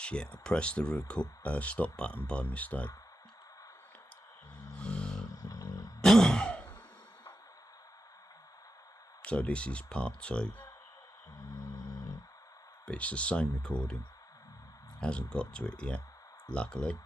Shit, I pressed the stop button by mistake. So this is part 2. But it's the same recording. Hasn't got to it yet, luckily.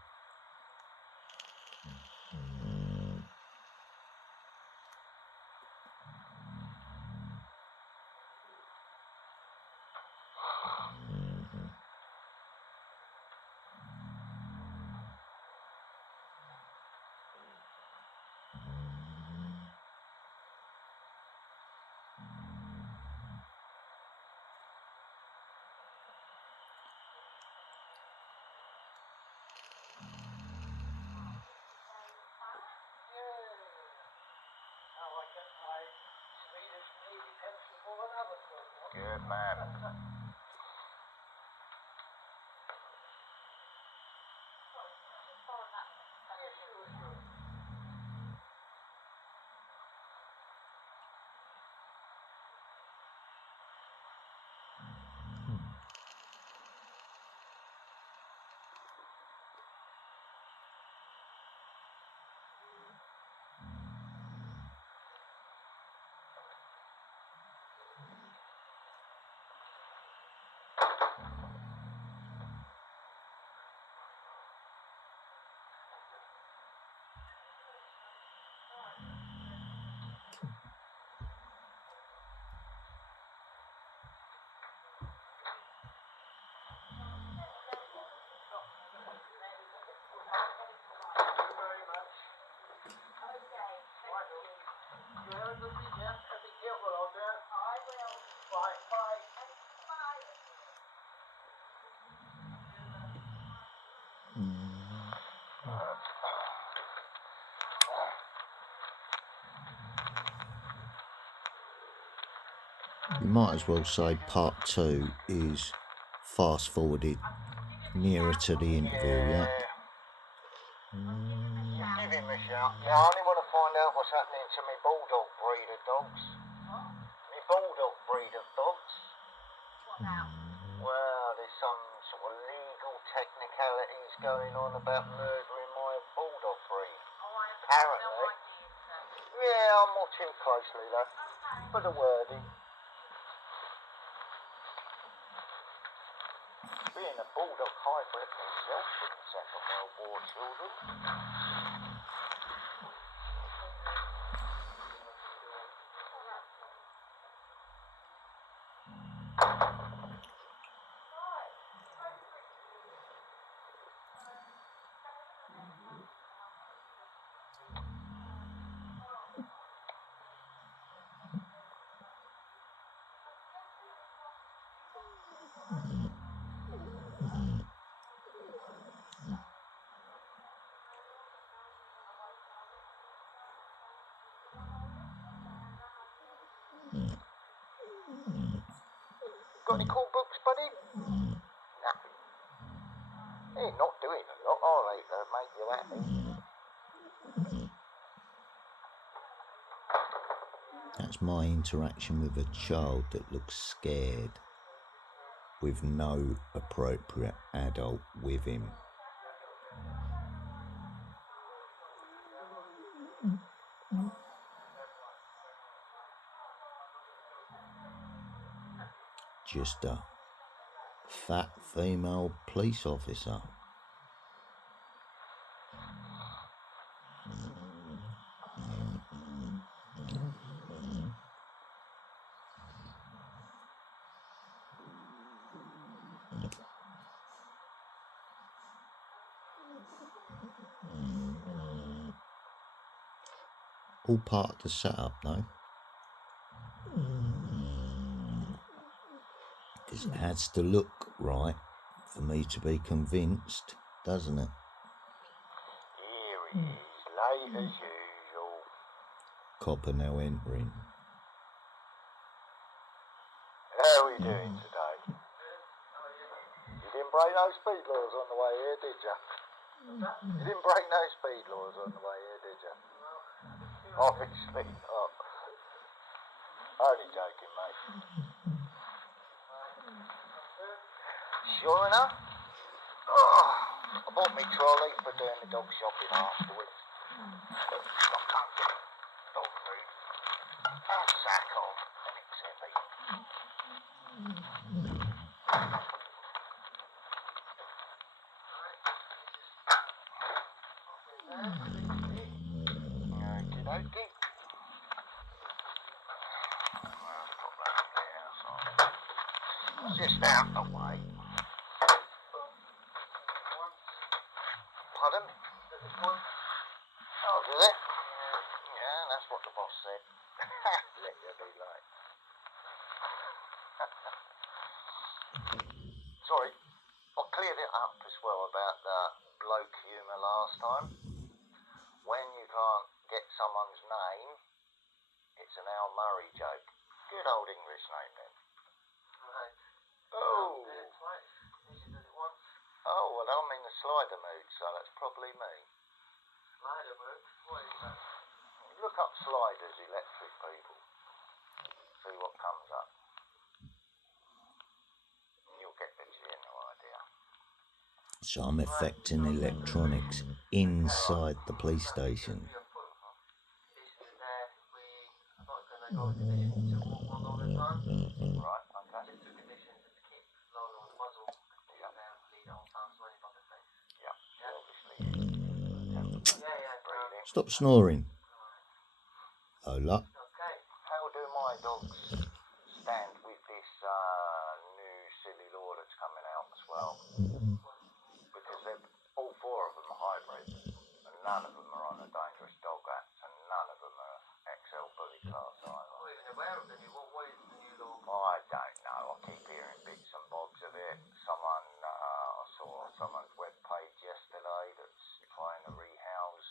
Good man. You might as well say part 2 is fast forwarded nearer to the interview, yeah? Give him a shout. Yeah, I only want to find out what's happening to me bulldog breed of dogs. Me bulldog breed of dogs. Well, there's some sort of legal technicalities going on about murdering my bulldog breed. Apparently. Yeah, I'm watching closely though. For the wording. Being a bulldog hybrid myself in the Second World War, children. Got any cool books, buddy? Nah. They're not doing a lot, are they, to make you happy? That's my interaction with a child that looks scared, with no appropriate adult with him. Just a fat female police officer. All part of the setup, though. Because it has to look right for me to be convinced, doesn't it? Here he is, late as usual. Copper now entering. How are we doing today? You didn't break no speed laws on the way here, did you? You didn't break no speed laws on the way here, did you? Obviously not. Only joking, mate. Sure enough, I bought me trolley for doing the dog shopping afterwards. I can't get dog food. A sack of, and it's heavy. Okie dokie. Just out the way. Pardon? Oh, does it? Yeah, that's what the boss said. Let you be late. Sorry, I cleared it up as well about the bloke humour last time. When you can't get someone's name, it's an Al Murray joke. Good old English name then. Right. Oh. Did it twice. Usually does it once. Oh, well, I'm in the slider mood, so that's probably me. Slider move. What is that? Look up sliders, electric people. See what comes up. You'll get the general idea. So I'm affecting electronics inside the police station. Conditions there. I'm not going to go into conditions to walk on all the time. Right, okay. Just two conditions is to keep low on the muzzle. Lead all time so anybody the face. Yeah, obviously. Yeah. Breathing. Stop snoring. Lola. Okay. How do my dogs stand with this new silly law that's coming out as well? Because all four of them are hybrids, and none of them are on a dangerous dog act, and none of them are XL bully class I'm either. not even aware of the new one. What is the new law? I don't know. I keep hearing bits and bobs of it. I saw someone's web page yesterday that's trying to rehouse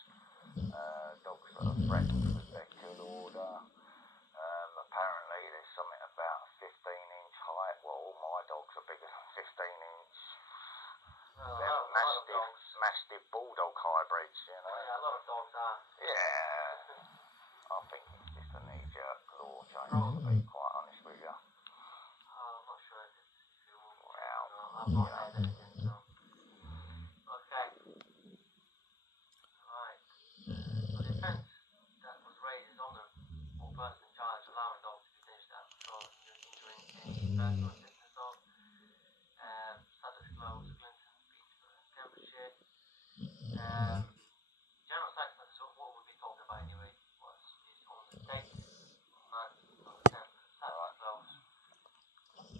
dogs that are threatened with their kill order. Apparently there's something about a 15-inch height. Well, all my dogs are bigger than 15-inch. They're mastiff bulldog hybrids, you know. Yeah, a lot of dogs are. Yeah. I think it's just a knee-jerk law change, to be quite honest with you. I'm not sure if you will. Well, I've not heard anything, so. Okay. Right. The defence that was raised is on the person in charge allowing dogs to be finished at patrol injuring any person or assistance dog. Sussex Close, Clinton, Peterborough, Cambridgeshire. General section, so what we'll be talking about anyway, is on the state, on the 10th, Sussex Close.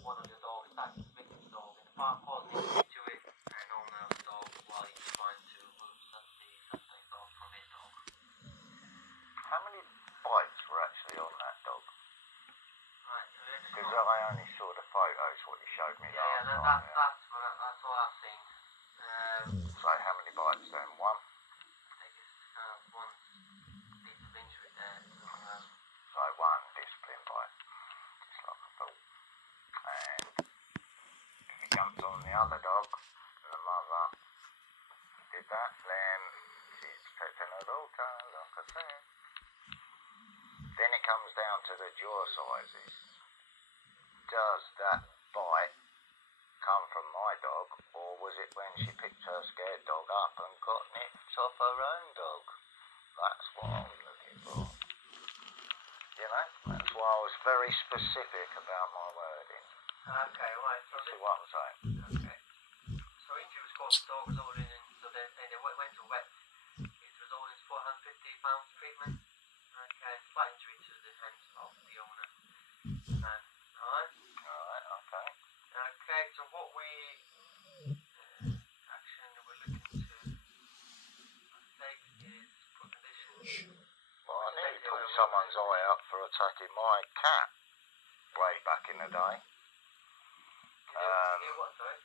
One of your dogs attacked the victim's dog in the park, caused injury to it, and owner of the dog while he was trying to move the suspect dog from his dog. how many bites were actually on that dog? Right, Because I only saw the photos, what you showed me last time. that's what I've seen. So how many bites then? One? I think it's one piece of injury there. So one discipline bite. Just like I thought. And if he jumps on the other dog, the mother did that, then she's protecting her daughter, like I said. Then it comes down to the jaw sizes. Does that bite come from my dog, or was it when she picked her scared dog up and got nipped off her own dog? That's what I was looking for. You know, that's why I was very specific about my wording. Okay, right. So See what I'm saying? okay. So injury was caused, the dog resulted in, so they're saying they went to vet. It resulted in £450 treatment. Okay, slight injury to the hands of the owner. And, alright? Alright, okay. Okay, so what we action we're looking to take is put conditions. Well, I nearly pulled someone's eye out for attacking my cat way back in the day. You what, sorry?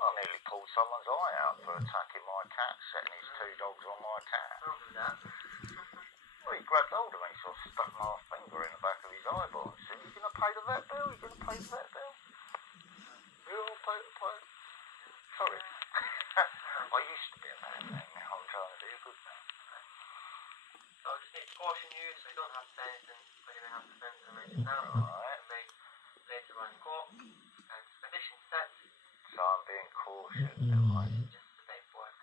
I nearly pulled someone's eye out for attacking my cat, setting his two dogs on my cat. Don't do that. Well, he grabbed hold of me, so I stuck my finger in the back of his eyeball and said, "You going to pay the vet bill? You going to pay the vet bill? You all pay the bill?" Sorry. I used to be a bad man, now I'm trying to be a good man. So I just need to caution you, so you don't have to say anything, but you may have to send information now. Alright. You may later on in court. And condition set. So I'm being cautious, am I? Just the date for it.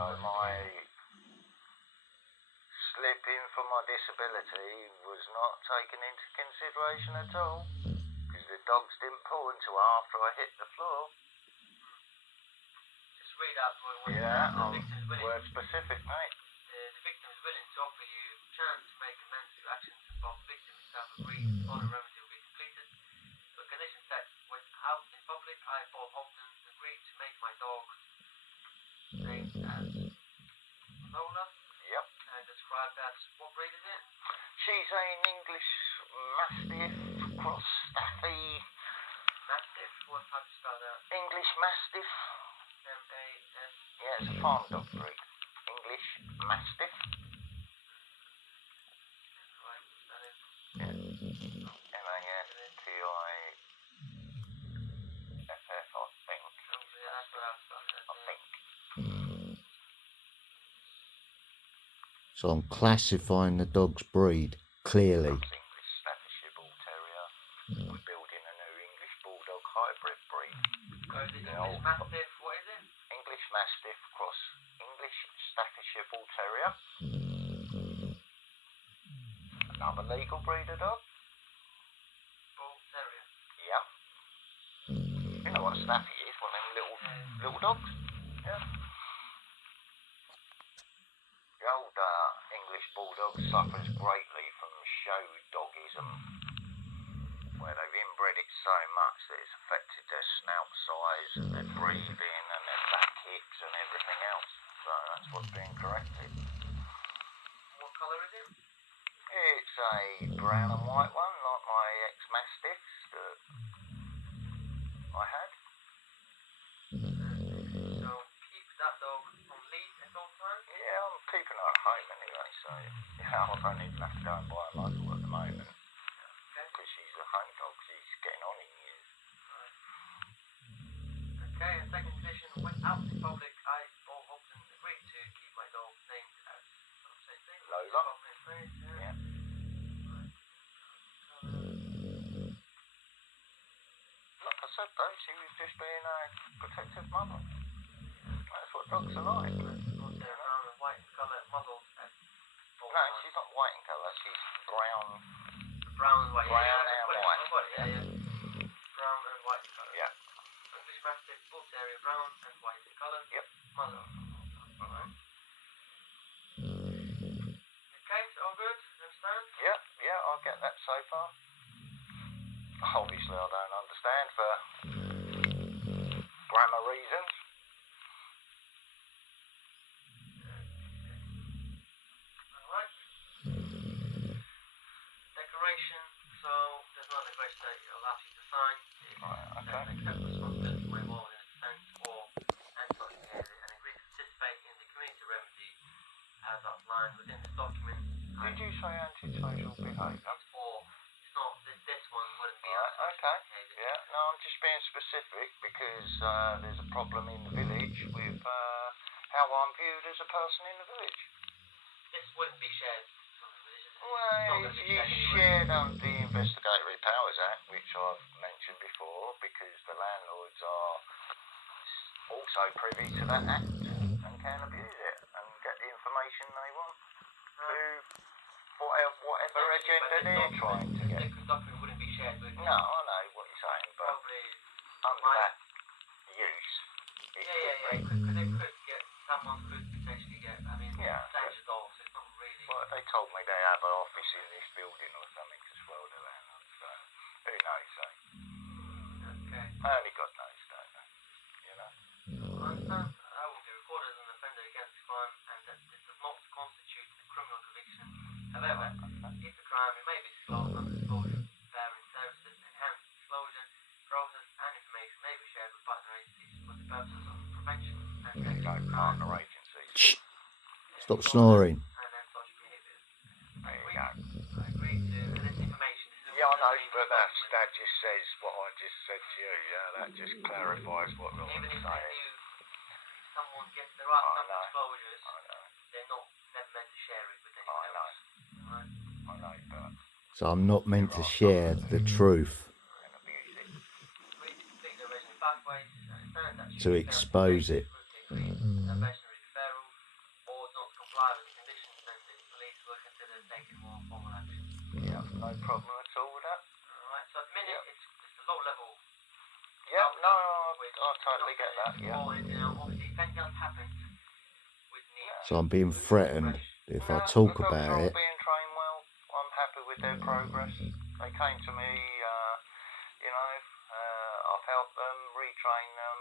So my slipping for my disability was not taken into consideration at all, because the dogs didn't pull until after I hit the floor. Just read out what Yeah, the victim's willing. word specific, mate. The victim is willing to offer you a chance to make amends to actions involved. The victim himself agrees the following remedy will be completed. The condition set was out in public. I, Paul Hopton, agreed to make my dog named as Lola Yep. and described as, what breed is it? She's an English Mastiff cross Staffy. Mastiff? What type to spell that? English Mastiff. M-A-S. Yeah, it's a farm dog breed. English Mastiff. Right, that is. M-A-S-T-I-F-F, I think. Yeah, that's what I was spelling it. I think. So I'm classifying the dog's breed clearly. That's English Staffordshire Bull Terrier. We're building a new English Bulldog hybrid breed. Oh, is it The English old- Mastiff? What is it? English Mastiff cross English Staffordshire Bull Terrier. Another legal breed of dog. Bull Terrier. Yeah. You know what a Staffy is? One of them little dogs. Yeah. The old English Bulldog suffers greatly from show doggism, where they've inbred it so much that it's affected their snout size and their breathing and their back hips and everything else. So that's what's being corrected. What colour is it? It's a brown and white one, like my ex-Mastiffs that I had. So keep that dog on lead at all times. Yeah, I'm keeping her at home anyway, so yeah, I don't even have to go and buy a local at the moment. Because she's a home dog, she's getting on in years. Okay, and second condition, when out in public, I, Paul Hopton, agreed to keep my dog named as Lola. Yeah. Yeah. Like I said though, she was just being a protective mother. That's what dogs are like. Brown and white colour muzzles and No, she's not white in colour, she's brown. brown and white. Brown yeah, and I've got it, white. I've got it, yeah. Brown and white colour. Yeah. English Mastiff, Bull Terrier, brown and white in colour. Yep. Muzzle. Alright. Okay, so all good? Understand? Yeah, I'll get that so far. Obviously I don't understand for grammar reasons. Alright. Declaration. So there's no declaration that allows you to sign. Right, It okay. says accept responsibility for my involvement in the defence or anti-social behaviour and agree to participate in the community remedy as outlined within this document. Did you say antisocial behaviour? It's not this one wouldn't be Right, antisocial okay. behaviour. Yeah, no, I'm just being specific because there's a problem in the village with how I'm viewed as a person in the village. This wouldn't be shared. It's not Well, gonna be it's shared anyway. shared under the Investigatory Powers Act, which I've mentioned before, because the landlords are also privy to that act and can abuse it and get the information they want to whatever agenda they're trying to get. This document wouldn't be shared with No, I know what you're saying, but probably. under that use, it Yeah. could be. Because it could get, someone could potentially get, I mean, Yeah. dangerous dogs, it's not really. Well, they told me they have an office in this building or something as well, the landlords, so who knows, so. Okay. Only God knows, don't they? You know? I understand. I will be recorded as an offender against the crime and that this does not constitute a criminal conviction. However, if a crime, it may be disclosed under disclosure bearing services, enhanced disclosure process and information may be shared with partner agencies for the purposes of prevention and There you go, prevention of crime partner agencies. Shh. Stop snoring. and antisocial behaviour. There you go. I agree to this information. Yeah, I know, but that just says what I just said to you, yeah, that just clarifies what we're Even if saying. someone gets the right I number of know. disclosures, I know, they're not never meant to share it with I anyone know, else. Alright? I know, but So I'm not meant to share the truth and abuse it. Agree to complete the original pathways, understand that to expose it. veterinary referral comply with the conditions, then the police will consider taking more formal action. Yeah, no problem at all with that. Alright, so at the minute it's a low level. Yeah, no, which I totally get that, yeah. Obviously, if anything else happens, we'd need. So I'm being threatened if I No, talk the dogs about are it. being trained well. I'm happy with their progress. They came to me, I've helped them, retrain them,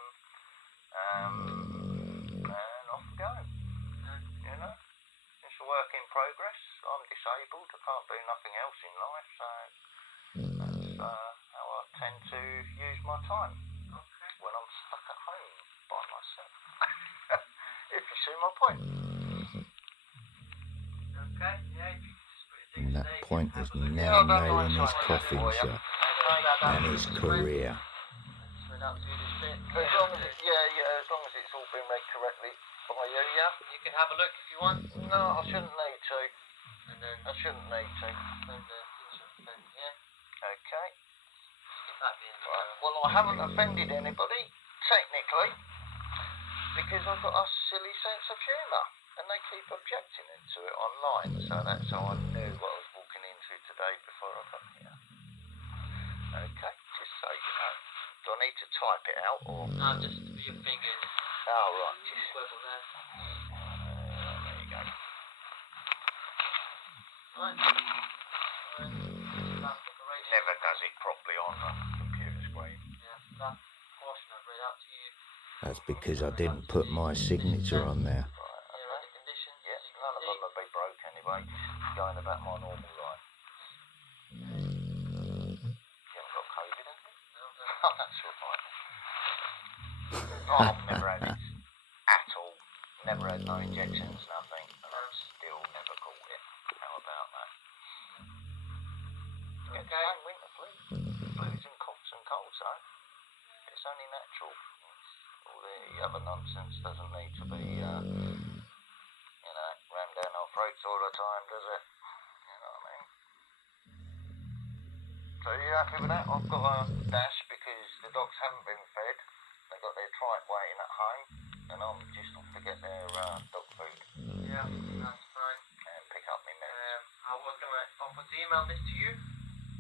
and off we go. You know, it's a work in progress. I'm disabled. I can't do nothing else in life, so that's how I tend to use my time when I'm stuck at home by myself. If you see my point. Okay, yeah, if you just put it And that today, point have is a look. now I don't mind nailing his signing it coffin for you. shut Okay. and his career. Read out to you this bit. As long as as long as it's all been read correctly by you, yeah. You can have a look if you want, No, I shouldn't need to. and then I shouldn't need to. send the insurance then, yeah? Okay. That'd be in the Right. Well, I haven't offended anybody, technically, because I've got a silly sense of humour, and they keep objecting into it online, so that's how I knew what I was walking into today before I got here. Okay, just so you know. Do I need to type it out, or? No, just with your finger, just Oh, right, just... swivel there. there you go. Right. That's operation. Never does it properly on the computer screen. Yeah, that portion I've read out to you. That's because I didn't put my signature on there. Right, Here are the conditions. yeah, as you can none of see. them will be broke anyway. Going about my normal life. You haven't got COVID, have you? No, Oh, that's all right. Oh, I've never had it at all. Never had no injections, nothing, and I've still never caught it. How about that? Get the same winter flu. Flus and coughs and colds, though. It's only natural. All the other nonsense doesn't need to be, rammed down our throats all the time, does it? You know what I mean? So are you happy with that? I've got a dash because the dogs haven't been fed. They've got their tripe waiting at home, and I'm just off to get their dog food Yeah, that's fine. and pick up my meds. I was gonna offer to email this to you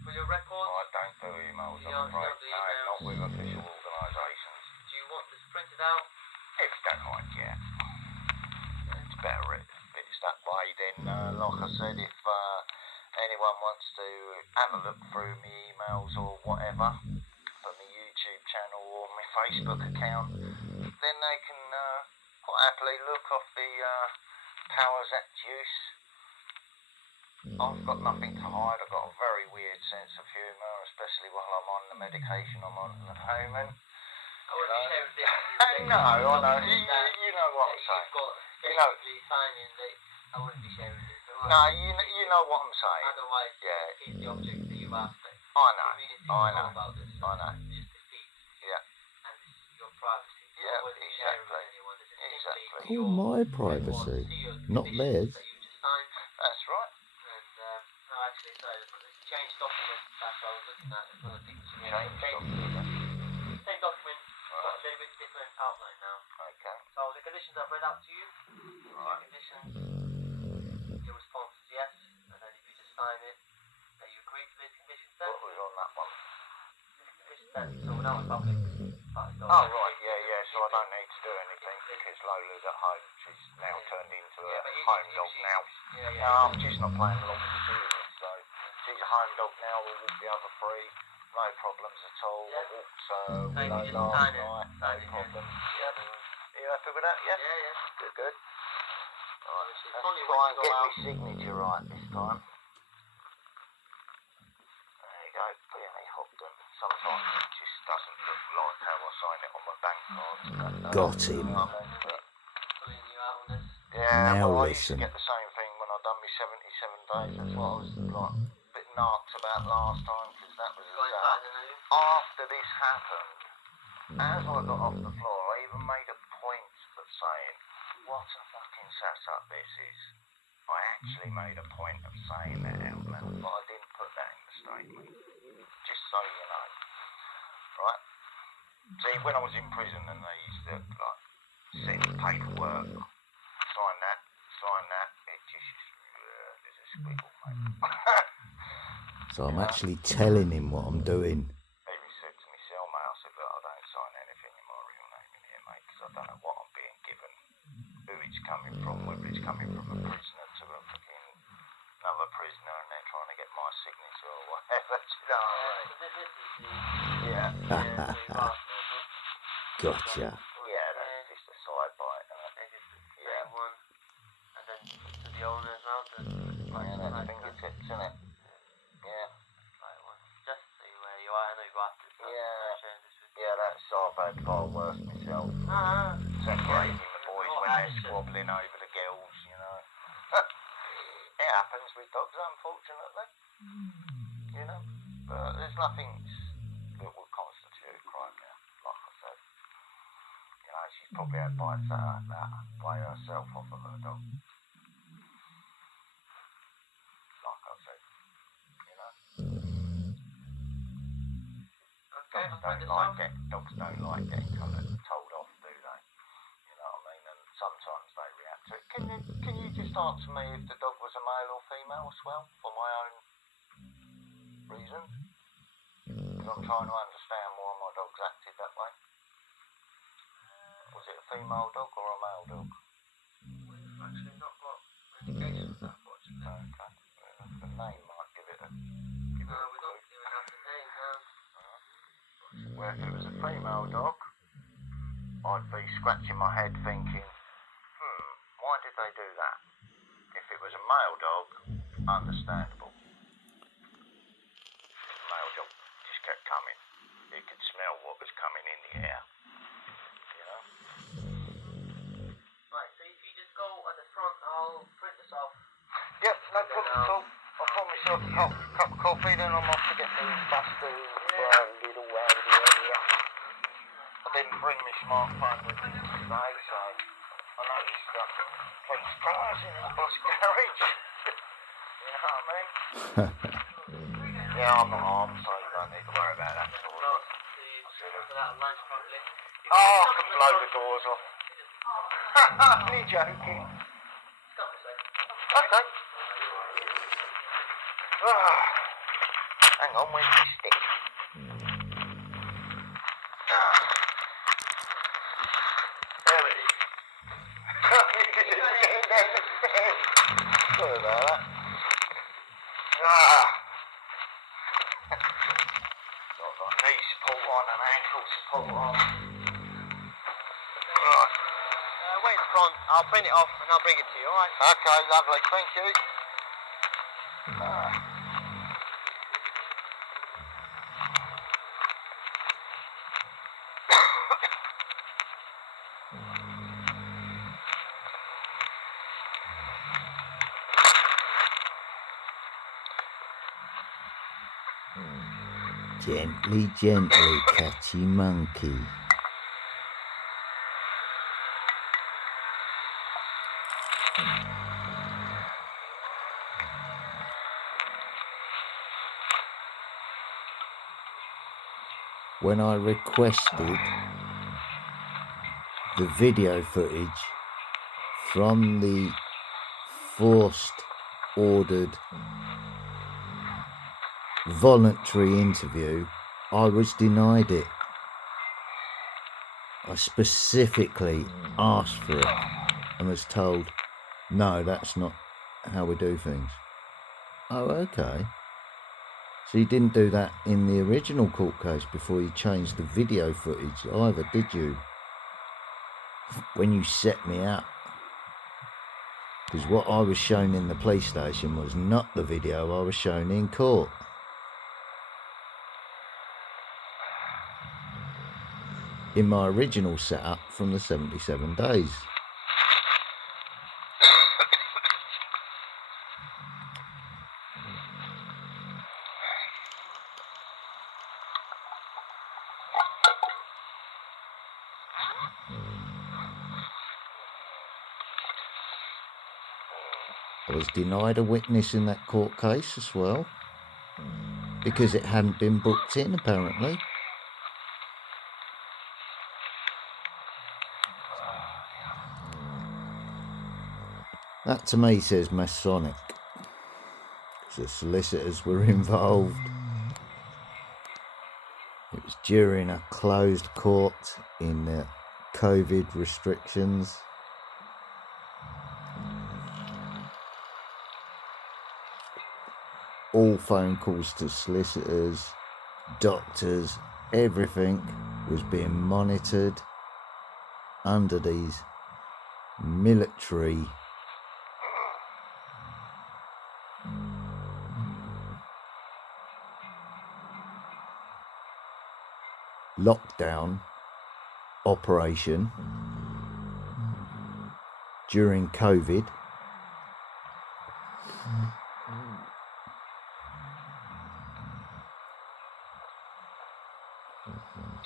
for your records. I don't do emails, You I'm don't afraid. do No, emails? not with official organisations. Do you want this printed out? If you don't mind, yeah. It's better if it's that way. Then, like I said, if anyone wants to have a look through my emails or whatever, for my YouTube channel or my Facebook account, then they can quite happily look off the Powers Act use. I've got nothing to hide. I've got a very weird sense of humour, especially while I'm on the medication I'm on at the moment. I wouldn't be sharing this. No, I know. You know what I'm saying. You've got You know. basically signing that I wouldn't be sharing this. No, you know what I'm saying. Otherwise, Yeah. it's the object that you've asked me. I know. Community I know know. about this. I know. Just defeats. Yeah. And this is your privacy. Yeah, I wouldn't be sharing exactly. with anyone. This is Exactly. simply Oh, your my records, privacy, your not conditions theirs. that you just signed. That's right. And no, actually, sorry, it's changed document. That's what I was looking at. It's one of the things. Change Same document, got a little bit different outline now. Okay. So the conditions I've read out to you. Right. Conditions. Your response is yes, and then if you just sign it, that you agree to these conditions. Then What was on that one? so now it's public. Oh, right. Yeah. So I don't need to do anything because Lola's at home. She's now turned into a home dog now. Yeah. No, I'm just not playing along with the business, so she's a home dog now. We'll walk the other three. No problems at all. I Yeah. walked So you Willow just last sign it. night. Sign No it, problems. Yeah. Are you happy with that? Yeah. Yeah. Good. Alright, It's let's only try when and you get go my out. signature right this time. There you go, Peony Hopton. Sometimes it just doesn't look like how I sign it on my bank cards. But, Got him. Pulling you out on this. yeah, Now well, I used to listen. get the same thing when I'd done my 77 days. That's what I was like a bit narked about last time because that was Go inside and then after this happened, as I got off the floor, I even made a point of saying, what a fucking setup this is. I actually made a point of saying that out loud, but I didn't put that in the statement. Just so you know. Right? See, when I was in prison and they used to, like, send paperwork, sign that, squiggle, mate. So I'm actually telling him what I'm doing. He said to me, Selma, I said, look, I don't sign anything in my real name in here, mate, because I don't know what I'm being given, who it's coming from, whether it's coming from a prisoner to a fucking another prisoner and they're trying to get my signature or whatever, do you know what I mean? So this is the Yeah. Gotcha. Yeah, that's just a side bite. Maybe it's the same one, and then to the owner as well. Yeah, that's fingertips, isn't it? Yeah. Right one. Just to see where you are. I know you've asked it. So Yeah. I'm sharing this with you. Yeah, that's I've had far worse myself. Separating the boys when they're squabbling over the girls, you know. It happens with dogs, unfortunately. You know. But there's nothing that would constitute a crime now, like I said. You know, she's probably had bites that way herself off of her dog. Like I said. You know. Okay, Dogs don't like getting told off, do they? You know what I mean? And sometimes they react to it. Can you just answer me if the dog was a male or female as well, for my own reasons? Because I'm trying to understand why my dog's acted that way. Was it a female dog or a male dog? We've actually not got many cases of that, unfortunately. Okay. The name might give it a We don't even have the name now. Where if it was a female dog, I'd be scratching my head thinking, why did they do that? If it was a male dog, understandable. The male dog just kept coming. It could smell what was coming in the air. You know? Right, so if you just go at the front, I'll print this off. Yep, no problem at all. I pour myself a cup of coffee, then I'm off to get me busters. I didn't bring my smartphone with me today, so I noticed that police cars in the bus garage. You know what I mean? Yeah, I'm not armed, so you don't need to worry about that sort of thing. For that lunch properly. Oh, I can blow the doors off. Only joking. Come this way. Okay. Hang on, where's my stick? There it is. Sorry about that. Got like knee support on and ankle support on. Right. Wait in front, I'll print it off and I'll bring it to you, alright? Okay, lovely, thank you. Gently, gently, catchy monkey. When I requested the video footage from the forced ordered voluntary interview, I was denied it. I specifically asked for it and was told, no, that's not how we do things. Oh, okay. So you didn't do that in the original court case before you changed the video footage either, did you? When you set me up. Because what I was shown in the police station was not the video I was shown in court. In my original setup from the 77 days. I was denied a witness in that court case as well, because it hadn't been booked in apparently. That to me says Masonic. The solicitors were involved. It was during a closed court in the COVID restrictions. All phone calls to solicitors, doctors, everything was being monitored under these military lockdown operation during COVID.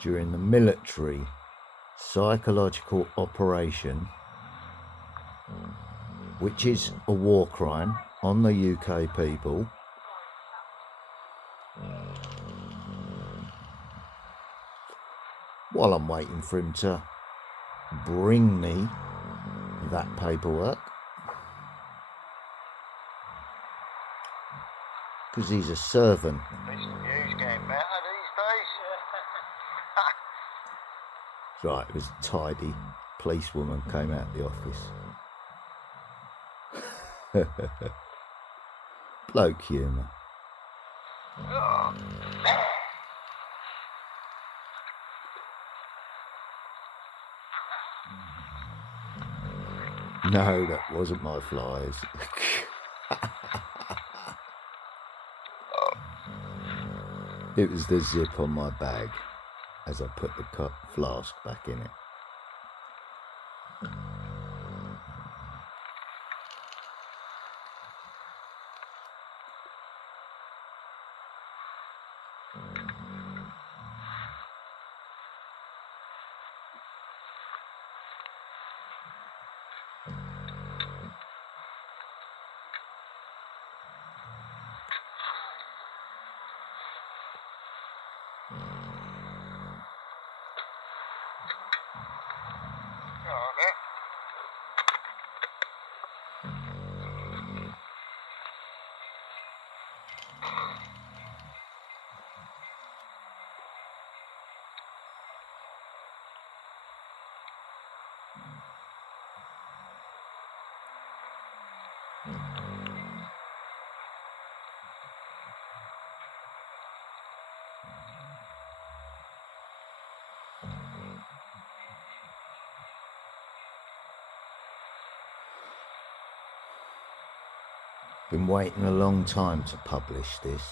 During the military psychological operation, which is a war crime on the UK people, while I'm waiting for him to bring me that paperwork, because he's a servant. News getting better these days. Right, it was a tidy policewoman came out of the office. Bloke humour. No, that wasn't my flies. It was the zip on my bag as I put the flask back in it. Been waiting a long time to publish this.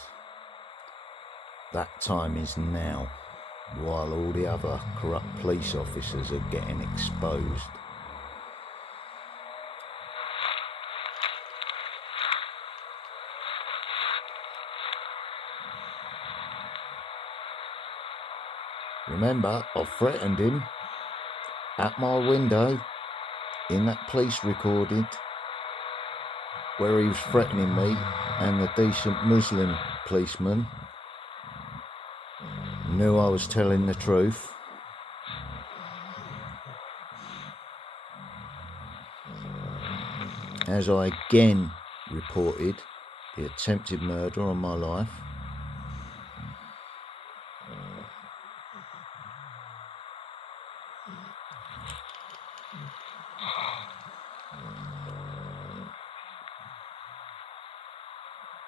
That time is now, while all the other corrupt police officers are getting exposed. Remember, I threatened him at my window in that police recording where he was threatening me, and the decent Muslim policeman knew I was telling the truth. As I again reported the attempted murder on my life.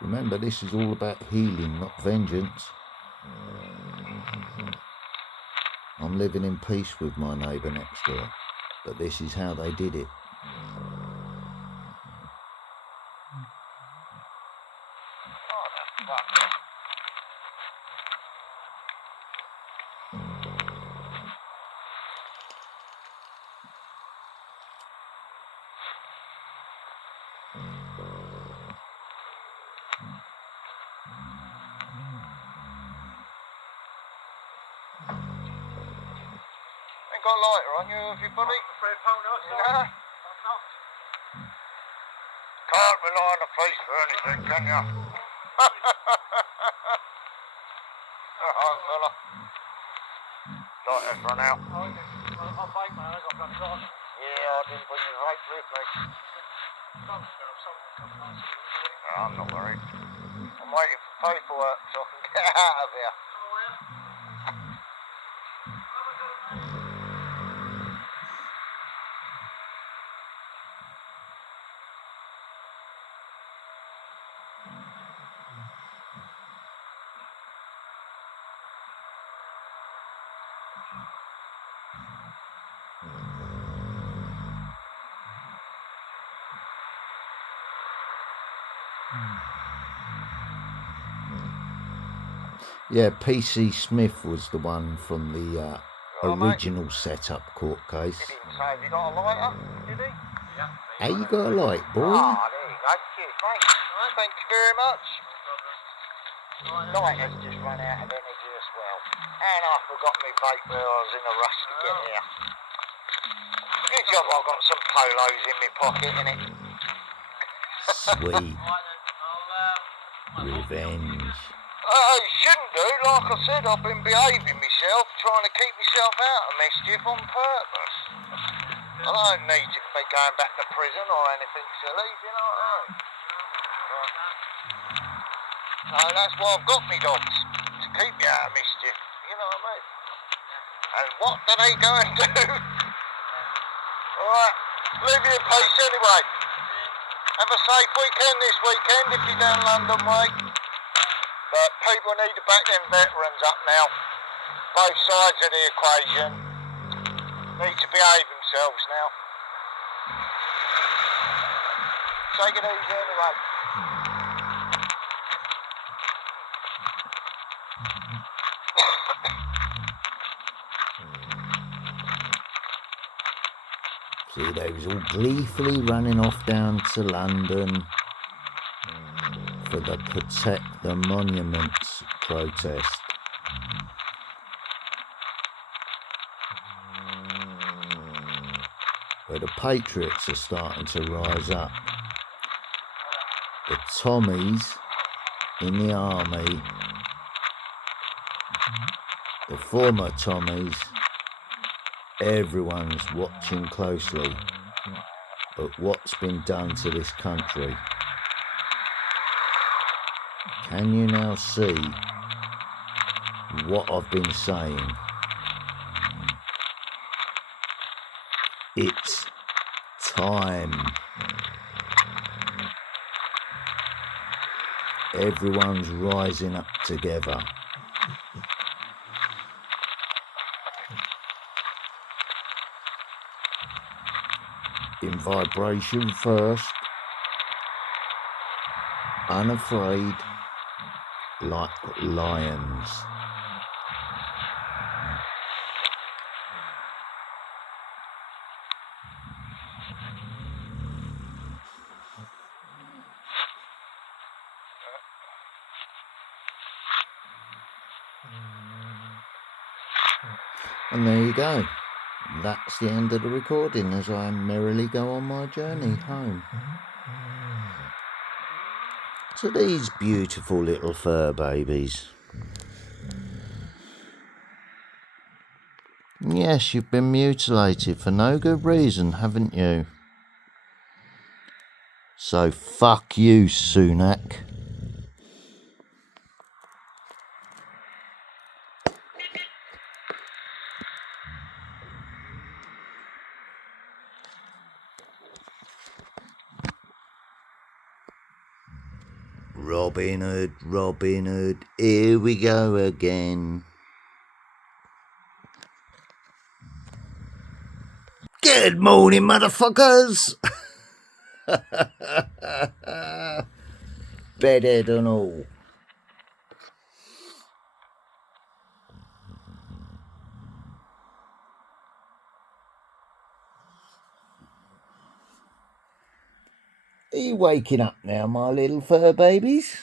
Remember, this is all about healing, not vengeance. I'm living in peace with my neighbour next door, but this is how they did it. Ain't got a lighter on you, have you, buddy? Nah. Can't rely on the police for anything, can you? Alright, fella. Lighter's run out. Yeah, I didn't bring the vape with me. I'm not worried. waiting for paperwork so I can get out of here. Yeah, PC Smith was the one from the Right, mate. original setup court case. He didn't say, have you got a lighter, did he? How you got a light, boy? Ah, there you go. Cheers, mate. Right, thank you very much. Light has just run out of energy as well. And I forgot my vape where I was in a rush to get here. Good job I've got some polos in my pocket, innit? Sweet. Revenge. I shouldn't do. Like I said, I've been behaving myself, trying to keep myself out of mischief on purpose. I don't need to be going back to prison or anything silly, do you know what I mean? So that's why I've got me dogs, to keep me out of mischief, you know what I mean? And what do they go and do? Alright, leave you in peace anyway. Have a safe weekend this weekend if you're down London way. But people need to back them veterans up now. Both sides of the equation need to behave themselves now. Take it easy anyway. See, they was all gleefully running off down to London for the Protect the Monuments protest. Where the patriots are starting to rise up. The Tommies in the army, the former Tommies, everyone's watching closely at what's been done to this country. Can you now see what I've been saying? It's time. Everyone's rising up together. In vibration first, unafraid, like lions. And there you go. That's the end of the recording as I merrily go on my journey home. To these beautiful little fur babies. Yes, you've been mutilated for no good reason, haven't you? So fuck you, Sunak. Robin Hood, here we go again. Good morning, motherfuckers! Bedhead and all. Are you waking up now, my little fur babies?